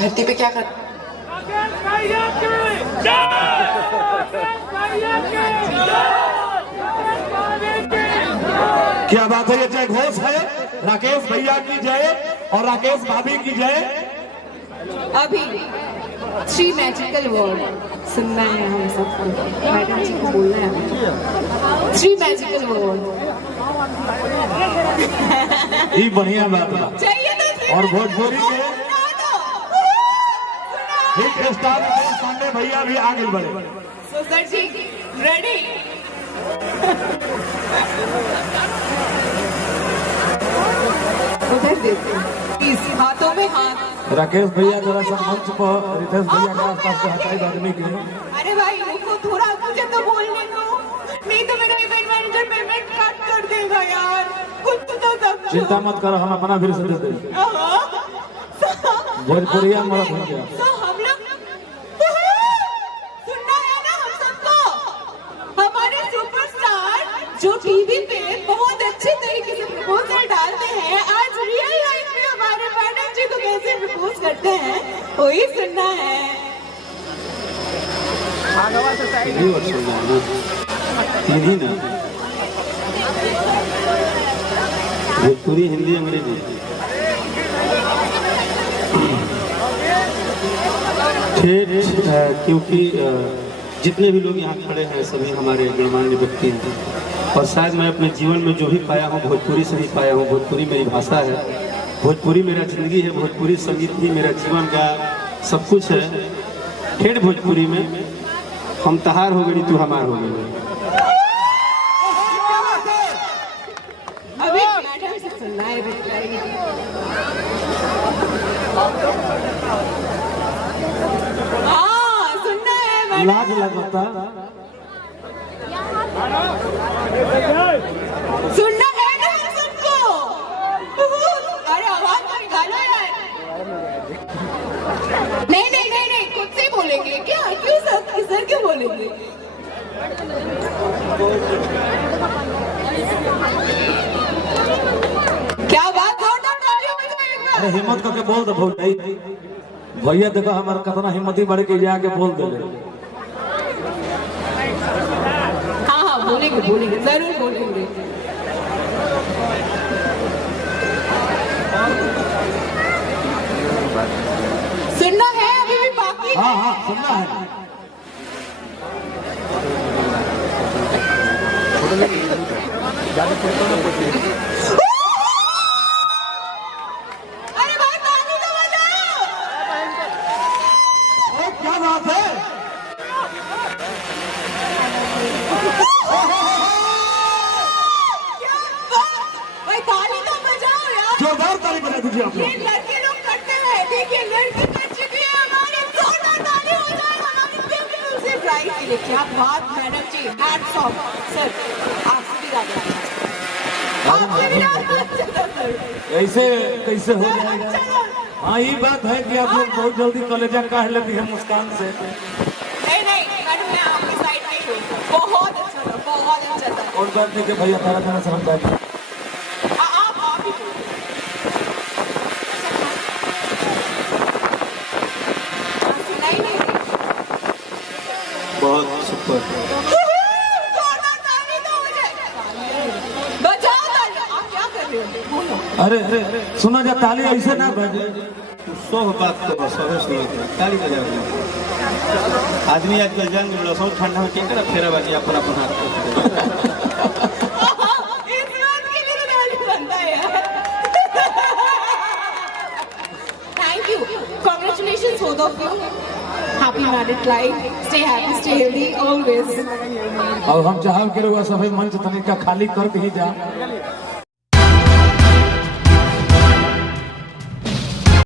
धरती पे क्या कर क्या बात है, ये जय घोष है। राकेश भैया की जय और राकेश भाभी की जय। अभी 3 मैजिकल वर्ड सुनना है हम सबको। मैडम जी को बोलना है 3 मैजिकल वर्ड। ये बढ़िया बात है। चाहिए तो और भोजपुरी के हिट स्टार राकेश पांडे भैया भी आगे बढ़े। सर जी रेडी। उधर देखो इस हाथों में हाथ। राकेश भैया जरा सा मंच पर रितेश भैया के आसपास से हटाई आदमी के। अरे भाई रुको थोड़ा, मुझे तो बोलने दो, नहीं तो मेरा इवेंट मैनेजर पेमेंट कट कर देगा यार। कुछ तो समझो। चिंता मत करो, हम अपना फिर से दे देंगे। भोजपुरिया मरद हो गया। तो हम लोग सुनना है ना हम सबको। हमारे सुपरस्टार जो टीवी पे बहुत अच्छे तरीके से प्रपोजल डालते हैं, आज रियल लाइफ में हमारे मैडम जी को कैसे प्रपोज करते हैं वही सुनना है। तीन ना, भोजपुरी, हिंदी, अंग्रेजी। क्योंकि जितने भी लोग यहाँ खड़े हैं सभी हमारे गणमान्य व्यक्ति हैं और शायद मैं अपने जीवन में जो भी पाया हूँ भोजपुरी से ही पाया हूँ। भोजपुरी मेरी भाषा है, भोजपुरी मेरा जिंदगी है, भोजपुरी संगीत ही मेरा जीवन का सब कुछ है। ठेठ भोजपुरी में हम तहार हो गई तू हमार हो गई। अभी मैडम से सुनना है। हाँ सुनना है मैडम। लाज लगता सुनना है ना हम सबको। अरे आवाज तो निकालो यार। नहीं नहीं नहीं नहीं, खुद से बोलेंगे क्या? क्यों सर क्यों बोलेंगे? क्या बात, जोरदार तालियों बजाइए एक बार। अरे हिम्मत करके बोल दो भौजाई। भैया देखो हमारा कितना हिम्मती बढ़ के जाके बोल दे। हाँ हाँ बोलेंगे बोलेंगे, जरूर बोलेंगे। सुनना है अभी भी बाकी। हाँ हाँ सुनना है। अरे भाई ताली तो बजाओ। क्या बात है। क्या बात, भाई ताली तो बजाओ यार। जोरदार ताली बजा दीजिए आप ये लोग। लड़के लोग करते हैं, देखिए लड़की कर चुकी है हमारी। जोरदार ताली हो जाए हमारी ब्यूटीफुल से ब्राइड के लिए। क्या बात मैडम जी, हैट्स ऑफ सर। आपसे भी राजा, आपसे भी राजा। ऐसे कैसे हो जाएगा। हाँ ये बात है कि आप लोग बहुत जल्दी कलेजा काढ़ लेती है मुस्कान से। नहीं नहीं मैडम, मैं आपकी साइड नहीं हूँ। बहुत अच्छा था, बहुत अच्छा था। और बात नहीं कि भैया तारा तारा समझता है। आप ही सुनाई नहीं दी। बहुत सुपर। जोरदार ताली दो मुझे। बजाओ ताली। आप क्या कर रहे हो? बोलो। अरे अरे सुना जा, ताली ऐसे ना बजे। सब बात तो बस ताली बजा। आदमी आजकल जान जुड़ा सब ठंडा में क्या करा फेरा बाजी अपन अपन हाथ। इस बात के लिए ताली बनता है यार। Thank you. Congratulations both of you. Happy married life. Stay happy, stay healthy always. और हम चाहब के लोग सभी मंच तनिक का खाली कर ही जा।